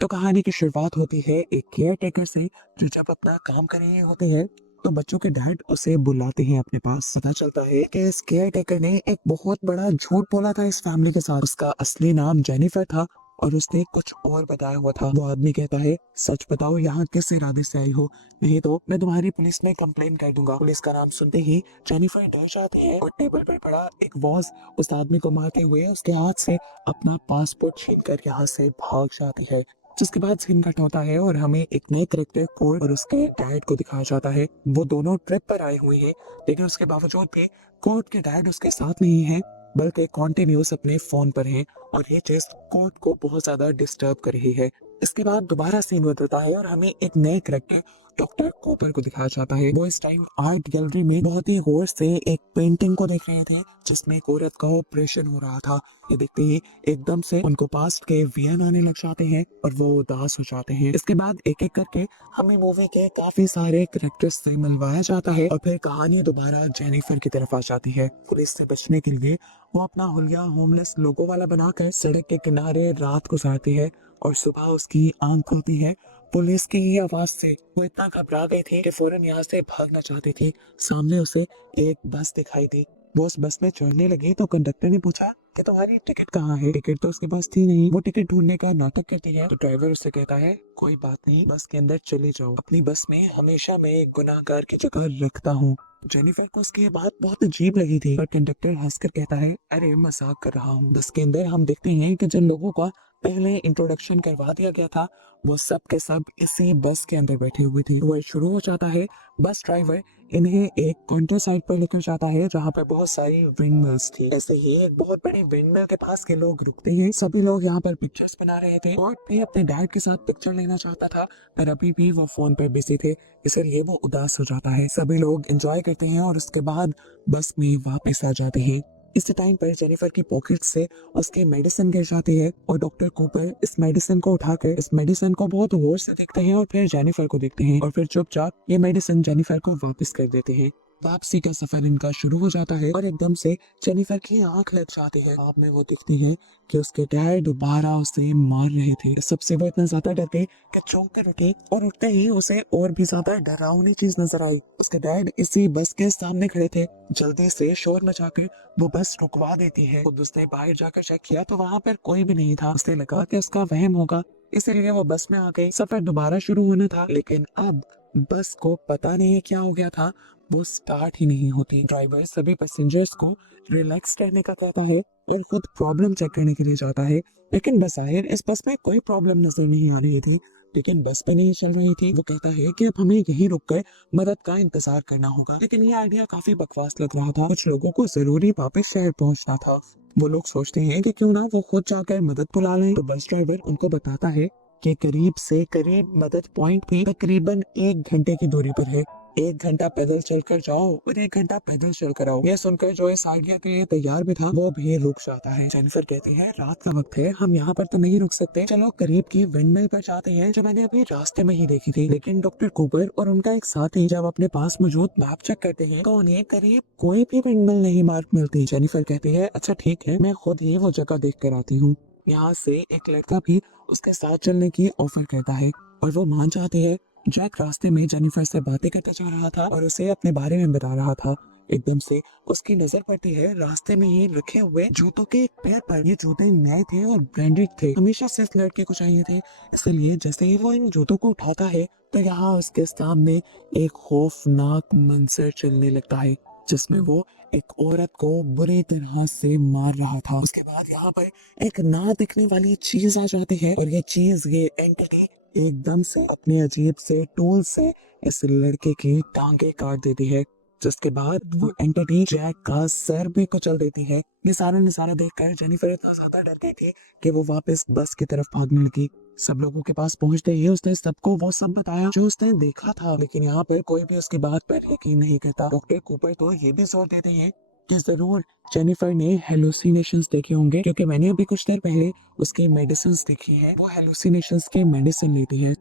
तो कहानी की शुरुआत होती है एक केयर टेकर से, जो जब अपना काम कर रहे होते हैं तो बच्चों के डैड उसे बुलाते हैं अपने पास। पता चलता है कि इस केयर टेकर ने एक बहुत बड़ा झूठ बोला था इस फैमिली के साथ। उसका असली नाम जेनिफर था और उसने कुछ और बताया हुआ था। वो आदमी कहता है, सच बताओ यहाँ किस इरादे से आई हो, नहीं तो मैं तुम्हारी पुलिस में कंप्लेन कर दूंगा। पुलिस का नाम सुनते ही जेनिफर डर जाते हैं और टेबल पर पड़ा एक वॉच उस आदमी को मारते हुए उसके हाथ से अपना पासपोर्ट छीनकर यहाँ से भाग जाती है। जिसके बाद सीन कट होता है और हमें एक नए करेक्टर कोर्ट और उसके डैड को दिखाया जाता है। वो दोनों ट्रिप पर आए हुए हैं, लेकिन उसके बावजूद भी कोर्ट के डैड उसके साथ नहीं है, बल्कि कॉन्टिन्यूस अपने फोन पर हैं और ये चीज कोर्ट को बहुत ज्यादा डिस्टर्ब कर रही है। इसके बाद दोबारा सीन बदलता है और हमें एक नए करेक्टर डॉक्टर कूपर को दिखाया जाता है। वो इस टाइम आर्ट गैलरी में बहुत ही गौर से एक पेंटिंग को देख रहे थे जिसमें एक औरत का ऑपरेशन हो रहा था। ये देखते ही एकदम से उनको पास्ट के वियन आने लग जाते हैं और वो उदास हो जाते हैं। इसके बाद एक एक करके हमें मूवी के काफी सारे करेक्टर्स से मिलवाया जाता है और फिर कहानी दोबारा जेनिफर की तरफ आ जाती है। पुलिस से बचने के लिए वो अपना हुलिया होमलेस लोगों वाला बनाकर सड़क के किनारे रात गुजारती है और सुबह उसकी आंख खुलती है पुलिस की ही आवाज से। वो इतना घबरा गई थी कि फौरन यहाँ से भागना चाहती थी। सामने उसे एक बस दिखाई दी। वो उस बस में चढ़ने लगी तो कंडक्टर ने पूछा कि तुम्हारी टिकट कहाँ है। टिकट तो उसके पास थी नहीं। वो टिकट ढूंढने का नाटक करती है तो ड्राइवर उससे कहता है, कोई बात नहीं, बस के अंदर चले जाओ, अपनी बस में हमेशा मैं एक गुनाहगार की जगह रखता हूँ। जेनिफर को उसकी ये बात बहुत अजीब लगी थी, पर कंडक्टर हंसकर कहता है, अरे मजाक कर रहा हूँ। बस के अंदर हम देखते हैं कि जिन लोगों का पहले इंट्रोडक्शन करवा दिया गया था वो सब के सब इसी बस के अंदर बैठे हुए थे। वो शुरू हो जाता है। बस ड्राइवर इन्हें एक काउंटर साइड पर लेकर जाता है जहाँ पर बहुत सारी विंड मिल्स थी। ऐसे ही एक बहुत बड़ी विंड मिल के पास के लोग रुकते हैं। सभी लोग यहाँ पर पिक्चर्स बना रहे थे और भी अपने डैड के साथ पिक्चर लेना चाहता था, पर अभी भी वो फोन पर बिजी थे, इसलिए वो उदास हो जाता है। सभी लोग एंजॉय करते हैं और उसके बाद बस में वापस आ जाते हैं। इसी टाइम पर जेनिफर की पॉकेट से उसकी मेडिसिन गिर जाती है और डॉक्टर कूपर इस मेडिसिन को उठाकर इस मेडिसिन को बहुत गौर से देखते हैं और फिर जेनिफर को देखते हैं और फिर चुपचाप ये मेडिसिन जेनिफर को वापस कर देते हैं। वापसी का सफर इनका शुरू हो जाता है और एकदम से जेनिफर की आंख लग जाती है। आप में वो दिखती है कि उसके डैड दोबारा उसे मार रहे थे। सबसे वो इतना ज्यादा डर गई कि चौंक कर उठी और उठते ही उसे और भी ज्यादा डरावनी चीज नजर आई। उसके डैड इसी बस के सामने खड़े थे। जल्दी से शोर मचाकर वो बस रुकवा देती है। खुद उसने बाहर जाकर चेक किया तो वहाँ पर कोई भी नहीं था। उसे लगा कि उसका वहम होगा, इसीलिए वो बस में आ गई। सफर दोबारा शुरू होना था, लेकिन अब बस को पता नहीं क्या हो गया था, वो स्टार्ट ही नहीं होती। ड्राइवर सभी पैसेंजर्स को रिलैक्स करने का कहता है और खुद प्रॉब्लम चेक करने के लिए जाता है, लेकिन बज़ाहिर इस बस में कोई प्रॉब्लम नजर नहीं आ रही थी। लेकिन बस पे नहीं चल रही थी। वो कहता है कि अब हमें यहीं रुककर मदद का इंतजार करना होगा, लेकिन ये आइडिया काफी बकवास लग रहा था। कुछ लोगों को जरूरी वापस शहर पहुंचना था। वो लोग सोचते हैं कि क्यों ना वो खुद जाकर मदद बुला लें। तो बस ड्राइवर उनको बताता है कि करीब से करीब मदद पॉइंट भी तकरीबन 1 घंटे की दूरी पर है। 1 घंटा पैदल चलकर जाओ और 1 घंटा पैदल चल कर आओ। यह सुनकर जो इस आइडिया के लिए तैयार भी था वो भी रुक जाता है। जेनिफर कहती है, रात का वक्त है, हम यहाँ पर तो नहीं रुक सकते, चलो करीब की विंडमिल पर जाते हैं जो मैंने अभी रास्ते में ही देखी थी। लेकिन डॉक्टर कूपर और उनका एक साथी जब अपने पास मौजूद मैप चेक करते हैं तो उन्हें करीब कोई भी विंडमिल नहीं मार्क मिलती। जेनिफर कहती है, अच्छा ठीक है, मैं खुद ही वो जगह देख कर आती हूँ। यहाँ से एक लड़का भी उसके साथ चलने की ऑफर करता है और वो मान जाती है। जैक रास्ते में जेनिफर से बातें करता जा रहा था और उसे अपने बारे में बता रहा था। एकदम से उसकी नजर पड़ती है रास्ते में ही रखे हुए जूतों के एक पेयर पर। ये जूते नए थे और ब्रांडेड थे, हमेशा से इस लड़के को चाहिए थे। इसलिए जैसे ही वो इन जूतों को उठाता है तो यहाँ उसके सामने एक खौफनाक मंजर चलने लगता है, जिसमें वो एक औरत को बुरी तरह से मार रहा था। उसके बाद यहाँ पर एक ना दिखने वाली चीज आ जाती है और ये चीज, ये एंटिटी एकदम से अपने अजीब से टूल से इस लड़के की टांगे काट देती है, जिसके बाद वो एंटिटी जैक का सर भी कुचल देती है। ये सारा नजारा देखकर जेनिफर इतना ज्यादा डर गई थी कि वो वापस बस की तरफ भागने लगी। सब लोगों के पास पहुंचते ही उसने सबको वो सब बताया जो उसने देखा था, लेकिन यहाँ पर कोई भी उसकी बात पर यकीन नहीं करता। डॉक्टर कूपर तो ये भी जोर देते हैं कि जरूर जेनिफर ने हेलुसिनेशंस देखे होंगे, क्योंकि मैंने अभी कुछ देर पहले उसकी मेडिसिन देखी है। वो हेलुसिनेशंस के मेडिसिन लेती है।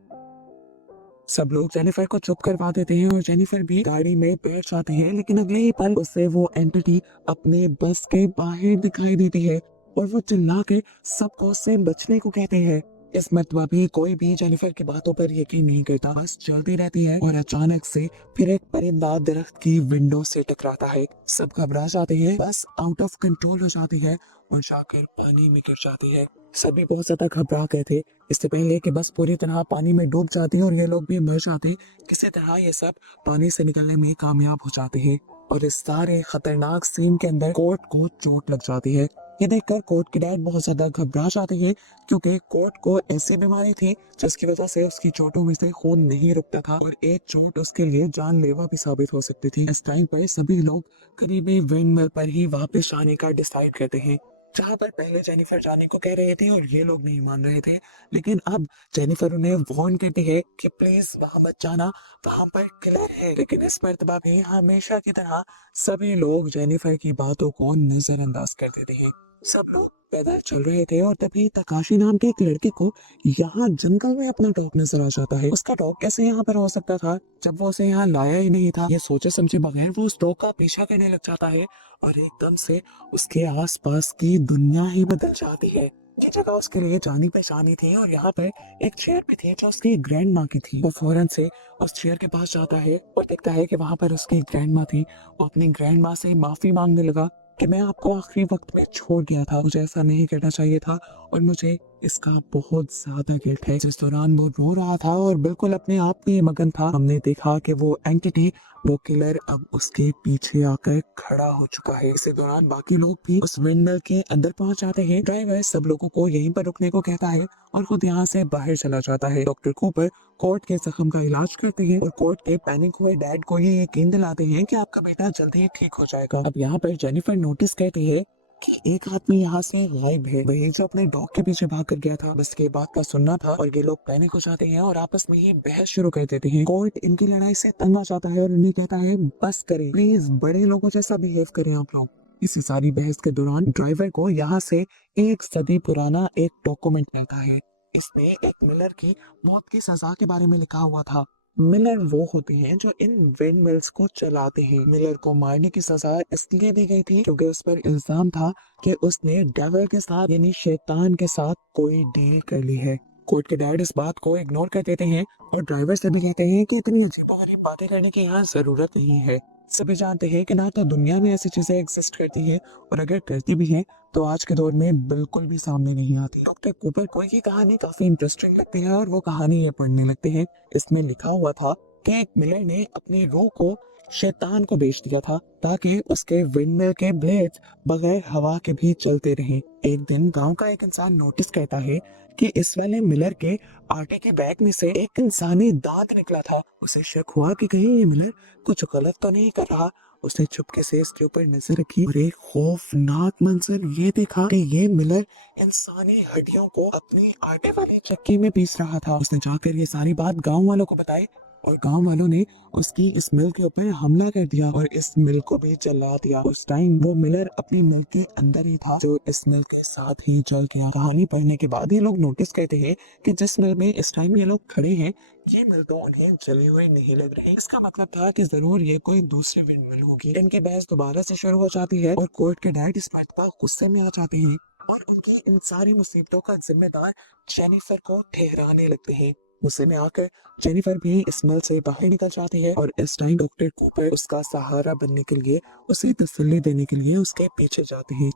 सब लोग जेनिफर को चुप करवा देते हैं और जेनिफर भी गाड़ी में बैठ जाती है, लेकिन अगले ही पल उसे वो एंटिटी अपने बस के बाहर दिखाई देती है और वो चिल्ला के सबको उससे बचने को कहते हैं। इस मरतबा भी कोई भी जेनिफर की बातों पर यकीन नहीं करता, बस चलती रहती है और अचानक से फिर एक परिंदा दरख्त की विंडो से टकराता है। सब घबरा जाते हैं, बस आउट ऑफ कंट्रोल हो जाती है और जाकर पानी में गिर जाती है। सभी बहुत ज्यादा घबरा गए थे, इससे पहले कि बस पूरी तरह पानी में डूब जाते और ये लोग भी मर जाते, किसी तरह ये सब पानी से निकलने में कामयाब हो जाते हैं। और इस सारे खतरनाक सीन के अंदर कोर्ट को चोट लग जाती है। ये देखकर कोर्ट के डैड बहुत ज्यादा घबरा जाते हैं, क्योंकि कोर्ट को ऐसी बीमारी थी जिसकी वजह से उसकी चोटों में से खून नहीं रुकता था और एक चोट उसके लिए जानलेवा भी साबित हो सकती थी। इस टाइम पर सभी लोग करीबी विंड मिल पर ही वापस आने का डिसाइड करते हैं, जहाँ पर पहले जेनिफर जाने को कह रहे थे और ये लोग नहीं मान रहे थे, लेकिन अब जेनिफर उन्हें वार्न करती है कि प्लीज वहां मत जाना, वहां पर किलर है। लेकिन इस मर्तबा भी हमेशा की तरह सभी लोग जेनिफर की बातों को नजरअंदाज कर देते हैं। सब लोग पैदल चल रहे थे और तभी तकाशी नाम के एक लड़के को यहाँ जंगल में अपना डॉग नजर आ जाता है। उसका डॉग कैसे यहाँ पर हो सकता था जब वो उसे यहाँ लाया ही नहीं था। ये सोचे समझे बगैर वो उस डॉग का पीछा करने लग जाता है और एकदम से उसके आसपास की दुनिया ही बदल जाती है। ये जगह उसके लिए जानी पहचानी थी और यहाँ पर एक चेयर भी थी जो उसकी ग्रैंड माँ की थी। वो फौरन से उस चेयर के पास जाता है और देखता है कि वहाँ पर उसकी ग्रैंड माँ थी। वो अपनी ग्रैंड माँ से माफी मांगने लगा कि मैं आपको आखिरी वक्त में छोड़ दिया था, मुझे ऐसा नहीं करना चाहिए था और मुझे इसका बहुत ज्यादा गिल्ट है। जिस दौरान वो रो रहा था और बिल्कुल अपने आप में मगन था, हमने देखा कि वो एंटिटी, वो किलर अब उसके पीछे आकर खड़ा हो चुका है। इसी दौरान बाकी लोग भी उस विंडमिल के अंदर पहुंच जाते हैं। ड्राइवर सब लोगों को यहीं पर रुकने को कहता है और खुद यहाँ से बाहर चला जाता है। डॉक्टर कूपर कोर्ट के जख्म का इलाज करते हैं और कोर्ट के पैनिक हुए डैड को ये यकीन दिलाते हैं कि आपका बेटा जल्द ही ठीक हो जाएगा। अब यहाँ पर जेनिफर नोटिस करती है कि एक आदमी यहाँ से गायब है, वही जो अपने डॉग के पीछे भाग कर गया था। बस के बात का सुनना था और ये लोग पैनिक हो जाते हैं और आपस में ही बहस शुरू कर देते हैं। कोर्ट इनकी लड़ाई से तंग आ जाता है और उन्हें कहता है बस करें प्लीज, बड़े लोगों जैसा बिहेव करें आप लोग। इसी सारी बहस के दौरान ड्राइवर को यहाँ से एक सदी पुराना एक डॉक्यूमेंट मिलता है। इसमें एक मिलर की मौत की सजा के बारे में लिखा हुआ था। मिलर वो होते हैं जो इन विंड मिल्स को चलाते हैं। मिलर को मारने की सजा इसलिए दी गई थी क्योंकि उस पर इल्जाम था कि उसने डेविल के साथ यानी शैतान के साथ कोई डील कर ली है। कोर्ट के डैड इस बात को इग्नोर कर देते हैं और ड्राइवर से भी कहते हैं कि इतनी अजीबोगरीब बातें करने की यहाँ जरूरत नहीं है। सभी जानते हैं कि ना तो दुनिया में ऐसी चीजें एग्जिस्ट करती हैं और अगर करती भी हैं तो आज के दौर में बिल्कुल भी सामने नहीं आती। डॉक्टर कूपर को ये कहानी काफी इंटरेस्टिंग लगती है और वो कहानी ये पढ़ने लगते हैं। इसमें लिखा हुआ था कि एक मिलर ने अपनी रूह को शैतान को बेच दिया था ताकि उसके विंडमिल के ब्लेड्स बगैर हवा के भी चलते रहें। एक दिन गांव का एक इंसान नोटिस करता है कि इस वाले मिलर के आटे के बैग में से एक इंसानी दांत निकला था। उसे शक हुआ कि कहीं ये मिलर कुछ गलत तो नहीं कर रहा। उसने चुपके से इसके ऊपर नजर रखी और एक खौफनाक मंजर ये देखा कि ये मिलर इंसानी हड्डियों को अपनी आटे वाली चक्की में पीस रहा था। उसने जाकर ये सारी बात गांव वालों को बताई और गांव वालों ने उसकी इस मिल के ऊपर हमला कर दिया और इस मिल को भी जला दिया। उस टाइम वो मिलर अपनी मिल के अंदर ही था जो इस मिल के साथ ही जल गया। कहानी पढ़ने के बाद ये लोग नोटिस करते हैं कि जिस मिल में इस टाइम ये लोग खड़े हैं ये मिल तो उन्हें जली हुई नहीं लग रही। इसका मतलब था कि जरूर ये कोई दूसरी विंड मिल होगी। इनकी बहस दोबारा से शुरू हो जाती है और कोर्ट के डैड इस बात पर गुस्से में आ जाते हैं और उनकी इन सारी मुसीबतों का जिम्मेदार जेनिफर को ठहराने लगते हैं। गुस्से में आकर जेनिफर भी इस मिल से बाहर निकल जाती है और इस टाइम डॉक्टर कूपर उसका सहारा बनने के लिए, उसे तसल्ली देने के लिए उसके पीछे जाते हैं।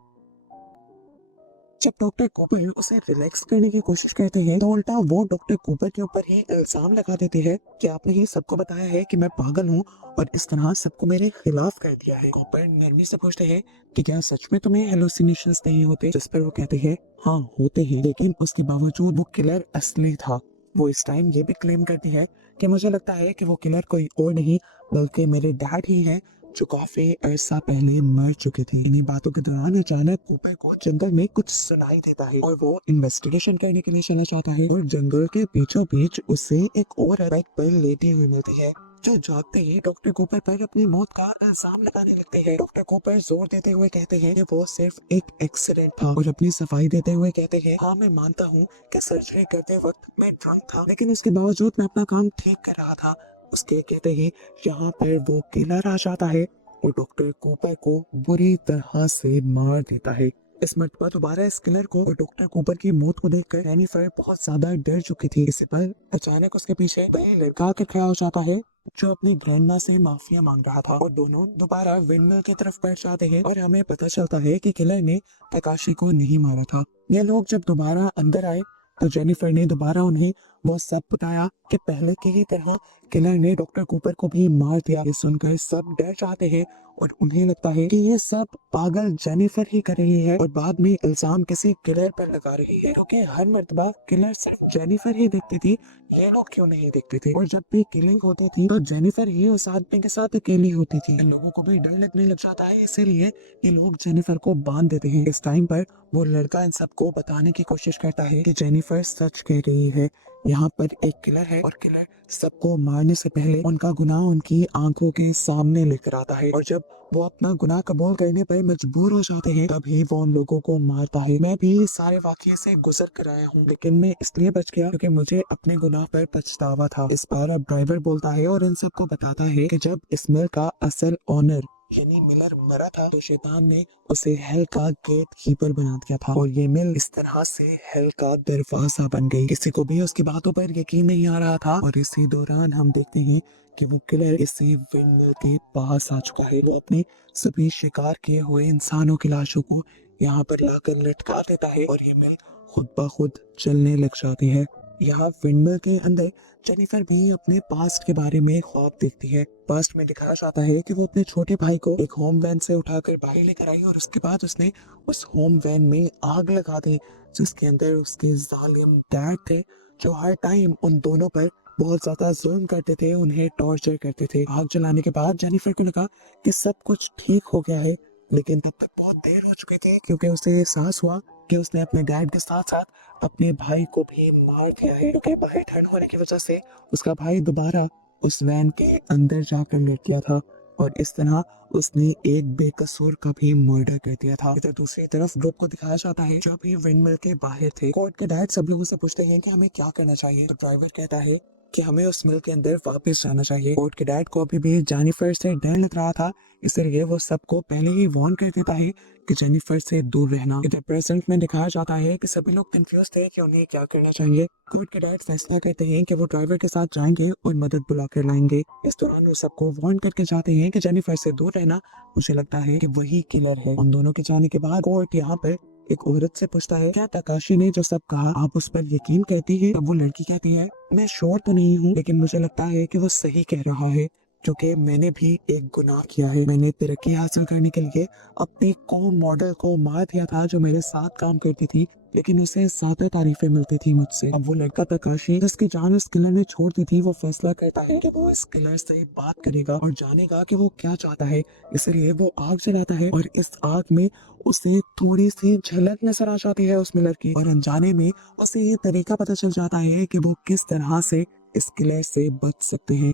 जब डॉक्टर कूपर उसे रिलैक्स करने की कोशिश करते हैं तो उल्टा वो डॉक्टर कूपर के ऊपर ही इल्जाम लगा देते हैं कि आपने ही सबको बताया है कि मैं पागल हूँ और इस तरह सबको मेरे खिलाफ कर दिया है। कूपर नरमी से पूछते हैं कि क्या सच में तुम्हें हेलुसिनेशंस नहीं होते, जिस पर वो कहते हैं हाँ होते हैं, लेकिन उसके बावजूद वो किलर असली था। वो इस टाइम ये भी क्लेम करती है कि मुझे लगता है कि वो किलर कोई और नहीं बल्कि मेरे डैड ही है जो काफी अरसा पहले मर चुके थे। इन्हीं बातों के दौरान अचानक कूपर को जंगल में कुछ सुनाई देता है और वो इन्वेस्टिगेशन करने के लिए चला जाता है और जंगल के बीचों बीच उसे एक और बेड पर लेटी हुई मिलती है जो जागते ही डॉक्टर कूपर पर अपनी मौत का इल्जाम लगाने लगते हैं। डॉक्टर कूपर जोर देते हुए कहते हैं कि वो सिर्फ एक एक्सीडेंट था और अपनी सफाई देते हुए कहते हैं हाँ मैं मानता हूँ कि सर्जरी करते वक्त मैं ड्रंक था, लेकिन इसके बावजूद मैं अपना काम ठीक कर रहा था। उसके कहते ही यहाँ पर वो किलर आ जाता है और डॉक्टर कूपर को बुरी तरह से मार देता है। इस मर्तबा दोबारा इस किलर को और डॉक्टर कूपर की मौत को देखकर जेनिफर बहुत ज्यादा डर चुकी थी। इसी पर अचानक उसके पीछे वही लड़का आकर खड़ा हो जाता है जो अपनी ग्रैंडमा से माफिया मांग रहा था, और दोनों दोबारा विंडमिल की तरफ बैठ जाते हैं और हमें पता चलता है कि किलर ने तकाशी को नहीं मारा था। ये लोग जब दोबारा अंदर आए तो जेनिफर ने दोबारा उन्हें वो सब बताया कि पहले की ही तरह किलर ने डॉक्टर कूपर को भी मार दिया। ये सुनकर सब डर जाते हैं और उन्हें लगता है कि ये सब पागल जेनिफर ही कर रही है और बाद में इल्जाम किसी किलर पर लगा रही है, क्योंकि हर मर्तबा किलर सिर्फ जेनिफर ही देखती थी, ये लोग क्यों नहीं देखते थे। और जब भी किलिंग होती थी तो जेनिफर ही उस आदमी के साथ अकेली होती थी। इन लोगों को भी डर लगने लग जाता है, इसीलिए ये लोग जेनिफर को बांध देते हैं। इस टाइम पर वो लड़का इन सबको बताने की कोशिश करता है कि जेनिफर सच कह रही है, यहाँ पर एक किलर है और किलर सबको मारने से पहले उनका गुनाह उनकी आंखों के सामने लेकर आता है, और जब वो अपना गुनाह कबूल करने पर मजबूर हो जाते हैं तभी वो उन लोगों को मारता है। मैं भी सारे वाकये से गुजर कर आया हूँ, लेकिन मैं इसलिए बच गया क्योंकि मुझे अपने गुनाह पर पछतावा था। इस बार अब ड्राइवर बोलता है और इन सबको बताता है कि जब इस मिल का असल ओनर यानी मिलर मरा था तो शैतान ने उसे हेल का गेट कीपर बना दिया था, और ये मिल इस तरह से हेल का दरवाजा बन गई। किसी को भी उसकी बातों पर यकीन नहीं आ रहा था, और इसी दौरान हम देखते हैं कि वो किलर इसी विंड मिल के पास आ चुका है। वो अपने सभी शिकार किए हुए इंसानों की लाशों को यहाँ पर लाकर लटका देता है और ये मिल खुद ब खुद चलने लग जाती है। यहाँ विंडमिल के अंदर जेनिफर भी अपने पास्ट के बारे में ख्वाब देखती है। पास्ट में दिखाया जाता है कि वो अपने छोटे भाई को एक होम वैन से उठाकर बाहर लेकर आई और उसके बाद उसने उस होम वैन में आग लगा दी, जिसके अंदर उसके जालिम डैड थे जो हर टाइम उन दोनों पर बहुत ज्यादा जुल्म करते थे, उन्हें टॉर्चर करते थे। आग जलाने के बाद जेनिफर को लगा कि सब कुछ ठीक हो गया है, लेकिन तब तक बहुत देर हो चुकी थी क्योंकि उसे एहसास हुआ कि उसने अपने डैड के साथ साथ अपने भाई को भी मार दिया है, क्योंकि बाहर ठंड होने की वजह से उसका भाई दोबारा उस वैन के अंदर जाकर लेट गया था, और इस तरह उसने एक बेकसूर का भी मर्डर कर दिया था। इधर दूसरी तरफ ग्रुप को दिखाया जाता है जो भी विंडमिल के बाहर थे। कोर्ट के डैड सब लोगों से पूछते हैं कि हमें क्या करना चाहिए, तो ड्राइवर कहता है कि हमें उस मिल के अंदर वापस जाना चाहिए। कोर्ट के डैड को अभी भी जेनिफर से डर लग रहा था, इसलिए वो सबको पहले ही वार्न कर देता है कि जेनिफर से दूर रहना। इधर प्रेजेंट में दिखाया जाता है कि सभी लोग कंफ्यूज थे कि उन्हें क्या करना चाहिए। कोर्ट के डैड फैसला करते हैं कि वो ड्राइवर के साथ जाएंगे और मदद बुला कर लाएंगे। इस दौरान वो सबको वार्न करके जाते हैं कि जेनिफर से दूर रहना, मुझे लगता है कि वही किलर है। उन दोनों के जाने के बाद कोर्ट यहाँ पर एक औरत से पूछता है क्या तकाशी ने जो सब कहा आप उस पर यकीन करती है। तब वो लड़की कहती है मैं श्योर तो नहीं हूँ, लेकिन मुझे लगता है कि वो सही कह रहा है, क्योंकि मैंने भी एक गुनाह किया है। मैंने तरक्की हासिल करने के लिए अपने को मॉडल को मार दिया था जो मेरे साथ काम करती थी, लेकिन उसे ज्यादा तारीफें मिलती थी मुझसे। अब वो लड़का तकाशी जिसकी जान उस किलर ने छोड़ दी थी, वो फैसला करता है कि वो इस किलर से बात करेगा और जानेगा कि वो क्या चाहता है। इसलिए वो आग जलाता है और इस आग में उसे थोड़ी सी झलक नजर आ जाती है उस मिलर की, और अनजाने में उसे ये तरीका पता चल जाता है कि वो किस तरह से इस किलर से बच सकते हैं।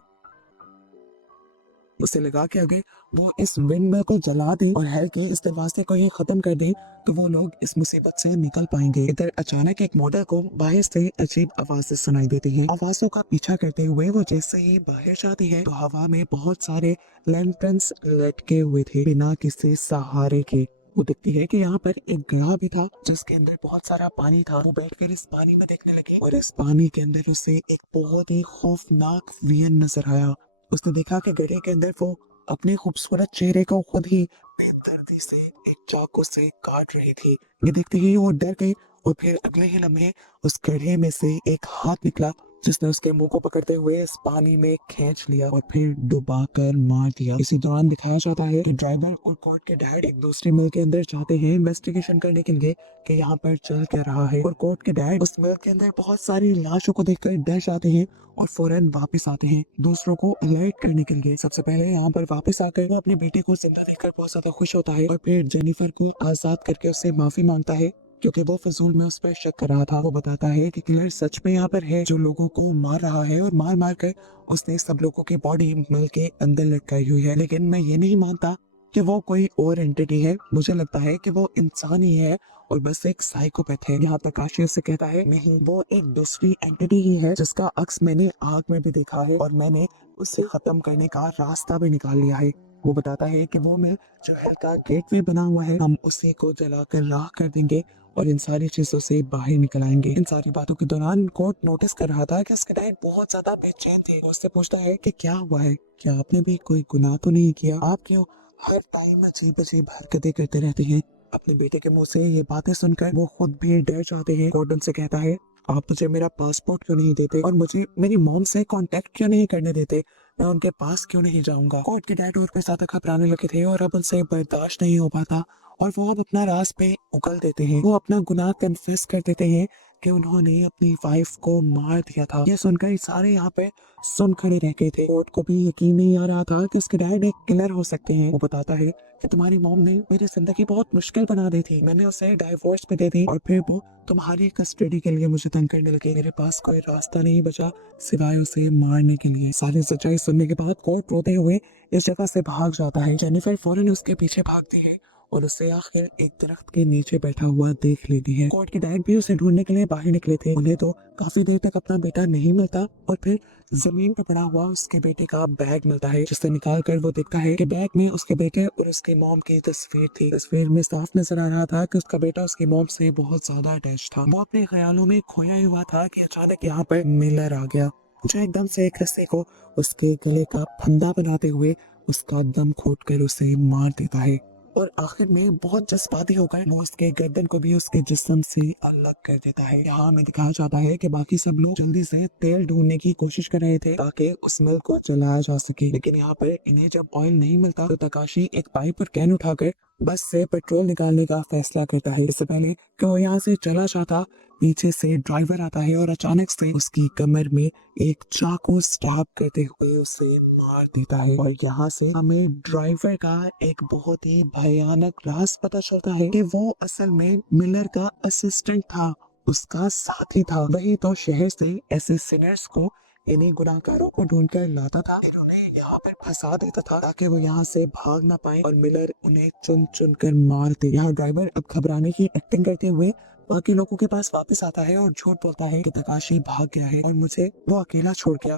उसे लगा कि अगर वो इस विंड को जला दे और हेल के इस दरवाजे को ही खत्म कर दे तो वो लोग इस मुसीबत से निकल पाएंगे। इधर अचानक एक मॉडल को बाहर से अजीब आवाजें सुनाई देती हैं। आवाजों का पीछा करते हुए वो जैसे ही बाहर जाती है तो हवा में बहुत सारे लैंटर्न्स लटके हुए थे बिना किसी सहारे के। वो देखती है कि यहाँ पर एक गड्ढा भी था जिसके अंदर बहुत सारा पानी था। वो बैठकर इस पानी में देखने लगी और इस पानी के अंदर उसे एक बहुत ही खौफनाक वियन नजर आया। उसने देखा कि गड्ढे के अंदर वो अपने खूबसूरत चेहरे को खुद ही बेदर्दी से एक चाकू से काट रही थी। ये देखते ही वो डर गई और फिर अगले ही लम्हे उस गड्ढे में से एक हाथ निकला जिसने उसके मुंह को पकड़ते हुए इस पानी में खींच लिया और फिर डुबा कर मार दिया। इसी दौरान दिखाया जाता है कि ड्राइवर और कोर्ट के डैड एक दूसरे मिल के अंदर जाते हैं इन्वेस्टिगेशन करने के लिए कि यहाँ पर चल क्या रहा है, और कोर्ट के डैड उस मिल के अंदर बहुत सारी लाशों को देखकर डर जाते हैं और फौरन वापस आते हैं दूसरों को अलर्ट करने के लिए। सबसे पहले यहाँ पर वापस आकर वो अपने बेटे को जिंदा देखकर बहुत ज्यादा खुश होता है और फिर जेनिफर को आजाद करके उससे माफी मांगता है क्योंकि वो फजूल में उस पर शक कर रहा था। वो बताता है कि किलर सच में यहाँ पर है जो लोगों को मार रहा है और मार मार कर उसने सब लोगों की बॉडी मिल के अंदर लटकाई हुई है। लेकिन मैं ये नहीं मानता कि वो कोई और एंटिटी है, मुझे लगता है कि वो इंसान ही है और बस एक साइकोपैथ है। यहाँ तक आशीष से कहता है नहीं, वो एक दूसरी एंटिटी ही है जिसका अक्स मैंने आग में भी देखा है और मैंने उसे खत्म करने का रास्ता भी निकाल लिया है। वो बताता है कि वो मिल जो हेल का गेट वे बना हुआ है, हम उसी को जलाकर राख कर देंगे और इन सारी चीजों से बाहर निकल आएंगे। इन सारी बातों के दौरान कोर्ट नोटिस कर रहा था कि उसके डैड बहुत ज्यादा बेचैन थे। वो उससे पूछता है कि क्या हुआ है, क्या आपने भी कोई गुनाह तो नहीं किया, आप क्यों हर टाइम अजीब अजीब हरकतें करते रहते हैं। अपने बेटे के मुंह से ये बातें सुनकर वो खुद भी डर जाते हैं। गॉर्डन से कहता है, आप मुझे मेरा पासपोर्ट क्यों नहीं देते और मुझे मेरी मॉम से कांटेक्ट क्यों नहीं करने देते, मैं उनके पास क्यों नहीं जाऊंगा। कोर्ट के डैड और भी ज्यादा घबराने लगे थे और अब उनसे बर्दाश्त नहीं हो पाता और वो अब अपना राज पे उगल देते हैं। वो अपना गुनाह कन्फेस कर देते हैं कि उन्होंने अपनी वाइफ को मार दिया था। ये सुनकर सारे यहाँ पे सुन खड़े रह गए थे। कोर्ट को भी यकीन नहीं आ रहा था कि उसके डैड एक किलर हो सकते हैं। वो बताता है कि तुम्हारी मॉम ने मेरी जिंदगी बहुत मुश्किल बना दी थी, मैंने उसे डाइवोर्स भी दे दी और फिर वो तुम्हारी कस्टडी के लिए मुझे तंग करने लगे। मेरे पास कोई रास्ता नहीं बचा सिवाय उसे मारने के लिए। सारी सच्चाई सुनने के बाद कोर्ट रोते हुए इस जगह से भाग जाता है। जेनिफर फौरन उसके पीछे भागती है और उसे आखिर एक दरख्त के नीचे बैठा हुआ देख लेती है। कोर्ट के डैड भी उसे ढूंढने के लिए बाहर निकले थे। उन्हें तो काफी देर तक अपना बेटा नहीं मिलता और फिर जमीन पर पड़ा हुआ उसके बेटे का बैग मिलता है, जिसे निकाल कर वो देखता है कि बैग में उसके बेटे और उसके मॉम की तस्वीर थी। तस्वीर में साफ नजर आ रहा था कि उसका बेटा उसकी मॉम से बहुत ज्यादा अटैच था। वो अपने ख्यालों में खोया हुआ था कि अचानक यहाँ पर मिलर आ गया, जो एकदम से एक रस्से को उसके गले का फंदा बनाते हुए उसका दम घोट कर उसे मार देता है और आखिर में बहुत जज्बाती होकर वो उसके गर्दन को भी उसके जिस्म से अलग कर देता है। यहाँ हमें दिखाया जाता है कि बाकी सब लोग जल्दी से तेल ढूंढने की कोशिश कर रहे थे ताकि उस मिल को जलाया जा सके, लेकिन यहाँ पर इन्हें जब ऑयल नहीं मिलता तो तकाशी एक पाइप और कैन उठाकर बस से पेट्रोल निकालने का फैसला करता है। इससे पहले कि वो यहाँ से चला जाता, पीछे से ड्राइवर आता है और अचानक से उसकी कमर में एक चाकू स्टैब करते हुए उसे मार देता है। और यहाँ से हमें ड्राइवर का एक बहुत ही भयानक राज पता चलता है कि वो असल में मिलर का असिस्टेंट था, उसका साथी था। वही तो शहर से ऐसे सिनर्स को, इन्हीं गुनाहगारों को ढूंढ कर लाता था, फिर उन्हें यहाँ पर फंसा देता था ताकि वो यहाँ से भाग ना पाए और मिलर उन्हें चुन चुन कर मारते। यहाँ ड्राइवर अब घबराने की एक्टिंग करते हुए बाकी लोगों के पास वापस आता है और झूठ बोलता है कि तकाशी भाग गया है और मुझे वो अकेला छोड़ गया।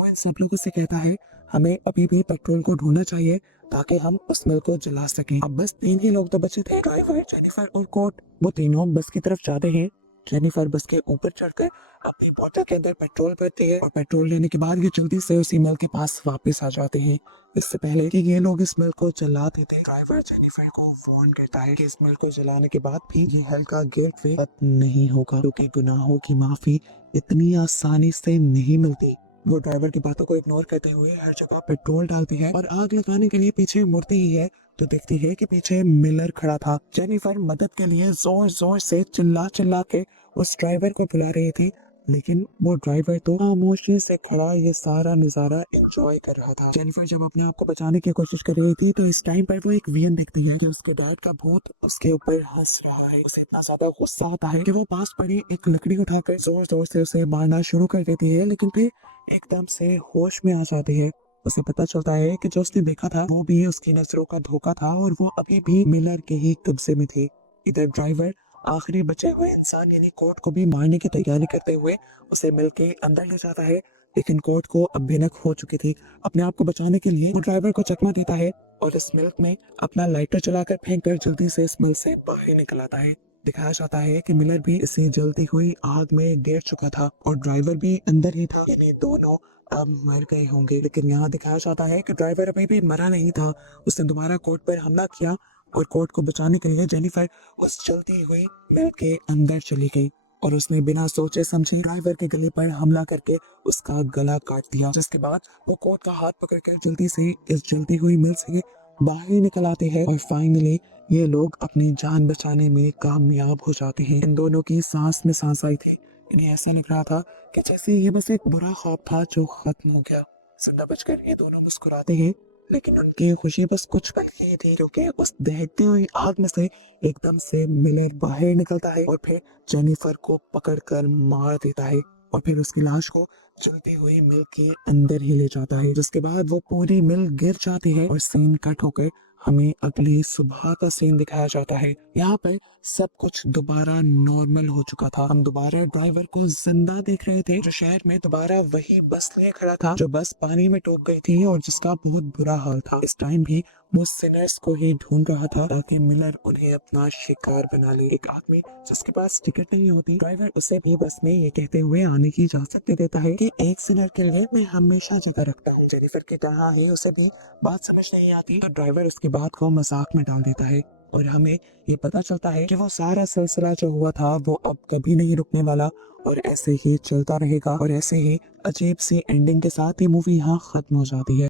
वो इन सब लोगों से कहता है, हमें अभी भी पेट्रोल को ढूंढना चाहिए ताकि हम उस मिल को जला सकें। अब बस 3 ही लोग तो बचे थे, ड्राइवर, जेनिफर और कोर्ट। वो तीनों बस की तरफ जाते हैं। जेनिफर बस के ऊपर चढ़कर अपनी बोतल के अंदर पेट्रोल भरती है और पेट्रोल लेने के बाद ये जल्दी से उसी मिल के पास वापस आ जाते हैं। इससे पहले कि ये लोग इस मिल को जला देते, ड्राइवर जेनिफर को वार्न करता है कि इस मिल को जलाने के बाद भी ये हेल का गेट वे खत्म नहीं होगा, क्योंकि गुनाहों की माफी इतनी आसानी से नहीं मिलती। वो ड्राइवर की बातों को इग्नोर करते हुए हर जगह पेट्रोल डालती है और आग लगाने के लिए पीछे मुड़ती ही है तो देखती है कि पीछे मिलर खड़ा था। जेनिफर मदद के लिए जोर जोर से चिल्ला चिल्ला के उस ड्राइवर को बुला रही थी, लेकिन वो ड्राइवर तो खामोशी से खड़ा ये सारा नजारा एंजॉय कर रहा था। जेनिफर जब अपने आप को बचाने की कोशिश कर रही थी तो इस टाइम पर वो एक वियन देखती है कि उसके डैड का भूत उसके ऊपर हंस रहा है। उसे इतना ज्यादा गुस्सा आता है कि वो पास पड़ी एक लकड़ी उठाकर जोर जोर से उसे मारना शुरू कर देती है, लेकिन फिर एकदम से होश में आ जाती है। उसे पता चलता है कि जो उसने देखा था वो भी उसकी नजरों का धोखा था और वो अभी भी मिलर के ही कब्जे में थे। इधर ड्राइवर आखिरी बचे हुए इंसान यानी कोर्ट को भी मारने की तैयारी करते हुए उसे मिल के अंदर ले जाता है, लेकिन कोर्ट को अब भनक हो चुकी थी। अपने आप को बचाने के लिए वो ड्राइवर को चकमा देता है और इस मिल्क में अपना लाइटर चलाकर फेंक कर जल्दी से इस मिल से बाहर निकल आता है। दिखाया जाता है कि मिलर भी इसी जलती हुई आग में गिर चुका था और ड्राइवर भी अंदर ही था, यानी दोनों अब मर गए होंगे। लेकिन यहाँ दिखाया जाता है कि ड्राइवर अभी भी मरा नहीं था, उसने दोबारा कोर्ट पर हमला किया और कोर्ट को बचाने के लिए जेनिफर उस जलती हुई मिल के अंदर चली गई और उसने बिना सोचे समझे ड्राइवर के गले पर हमला करके उसका गला काट दिया, जिसके बाद वो कोर्ट का हाथ पकड़कर जल्दी से इस जलती हुई मिल से बाहर निकल आते हैं और फाइनली ये लोग अपनी जान बचाने में कामयाब हो जाते हैं। इन दोनों की सांस में सांस आई थी। इन्हें ऐसा लग रहा था कि जैसे ये बस एक बुरा ख्वाब था जो खत्म हो गया। जिंदा बचकर ये दोनों मुस्कुराते हैं, लेकिन उनकी खुशी बस कुछ पल की ही थी, क्योंकि उस दहकती हुई आग में से एकदम से मिलर बाहर निकलता है और फिर जेनिफर को पकड़कर मार देता है और फिर उसकी लाश को जलती हुई मिल के अंदर ही ले जाता है, जिसके बाद वो पूरी मिल गिर जाती है और सीन कट होकर हमें अगली सुबह का सीन दिखाया जाता है। यहाँ पर सब कुछ दोबारा नॉर्मल हो चुका था। हम दोबारा ड्राइवर को जिंदा देख रहे थे, जो शहर में दोबारा वही बस लिए खड़ा था, जो बस पानी में डूब गई थी और जिसका बहुत बुरा हाल था। इस टाइम भी वो सिनर्स को ही ढूंढ रहा था ताकि मिलर उन्हें अपना शिकार बना ले। एक आदमी जिसके पास टिकट नहीं होती, ड्राइवर उसे भी बस में ये कहते हुए आने की इजाजत दे देता है कि एक सिनर के लिए मैं हमेशा जगह रखता हूँ। जेनिफर की तरह है, उसे भी बात समझ नहीं आती, तो ड्राइवर उसकी बात को मजाक में डाल देता है और हमें ये पता चलता है कि वो सारा सिलसिला जो हुआ था वो अब कभी नहीं रुकने वाला और ऐसे ही चलता रहेगा। और ऐसे ही अजीब सी एंडिंग के साथ ये मूवी यहाँ खत्म हो जाती है।